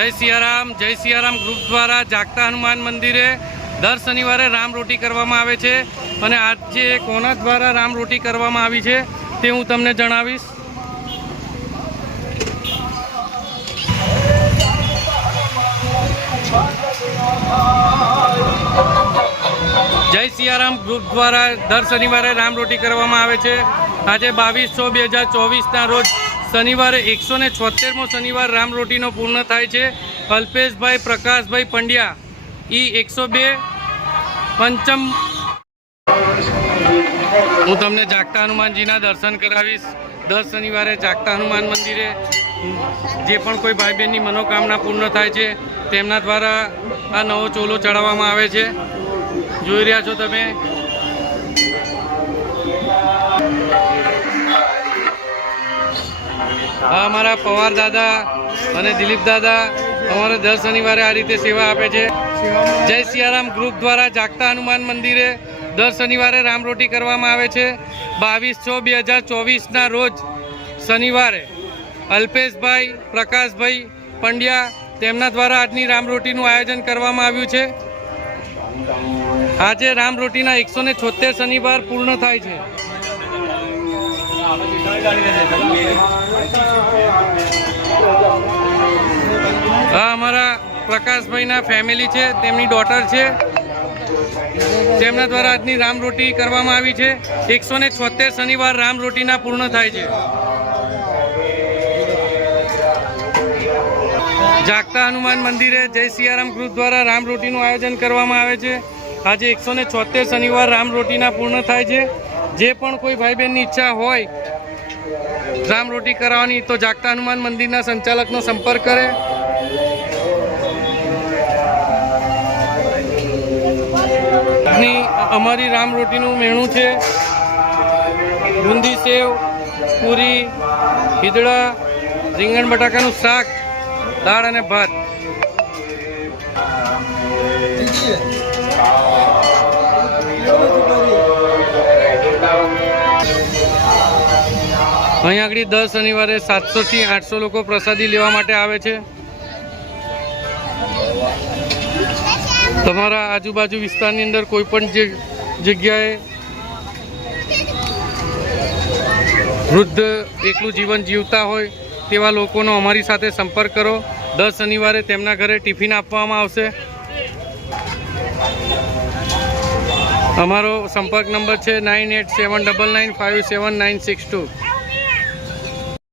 जय सियाराम ग्रुप द्वारा जागता हनुमान मंदिरे दर शनिवारे राम रोटी करवामां आवे छे अने आजे कोना द्वारा राम रोटी करवामां आवी छे ते हूँ तमने जणावीश। जय सियाराम ग्रुप द्वारा दर शनिवारे राम रोटी करवामां आवे छे। आज 22/6/2024 ना रोज शनिवारे 176मो शनिवार राम रोटीनो पूर्ण थाय छे। अल्पेश भाई प्रकाश भाई पंड्या ई 102 पंचम। हूँ तमने जागता हनुमानजीना दर्शन करावीश। दर शनिवारे जागता हनुमान मंदिरे जे पण कोई भाई बहननी मनोकामना पूर्ण थाय छे तेमना द्वारा आ नवो चोलो चढ़ाववामां आवे छे। जोई रह्या छो तमे। अमारा पवार दादा अने दिलीप दादा अमारे दर शनिवारे आ रीते सेवा आपे छे। जय सियाराम ग्रुप द्वारा जागता हनुमान मंदिरे दर शनिवारे राम रोटी करवामां आवे छे। 22/6/2024 ना रोज शनिवारे अल्पेश भाई प्रकाश भाई पंड्या तेमना द्वारा आजनी राम रोटीनुं आयोजन करवामां आव्युं छे। आजे राम रोटीना 176 शनिवार पूर्ण थाय छे। अमारा प्रकाश भाई ना फैमिली छे, तेमनी डॉटर छे, तेमना द्वारा आजनी राम रोटी करवामां आवी छे। 176 शनिवार राम रोटीना पूर्ण थाय छे। जागता हनुमान मंदिरे जय सियाराम ग्रुप द्वारा राम रोटीनुं आयोजन करवामां आवे छे। आज 176 शनिवार राम रोटीना पूर्ण थाय छे। जे पण कोई भाई बहननी इच्छा होय राम रोटी कराववानी तो जागता हनुमान मंदिरना संचालकनो संपर्क करे। अमारी राम रोटीनुं मेनू छे बूंदी सेव, पूरी, ईदड़ा, રીંગણ બટાકાનું શાક, દાળ અને ભાત। અહીં આગળ દર શનિવારે 700 થી 800 લોકો પ્રસાદી લેવા માટે આવે છે। તમારા આજુબાજુ વિસ્તારની અંદર કોઈ પણ જગ્યાએ વૃદ્ધ એકલું જીવન જીવતા હોય તેવા લોકોનો અમારી સાથે સંપર્ક કરો। દર શનિવારે તેમના ઘરે ટિફિન આપવામાં આવશે। અમારો સંપર્ક નંબર છે 9879957962।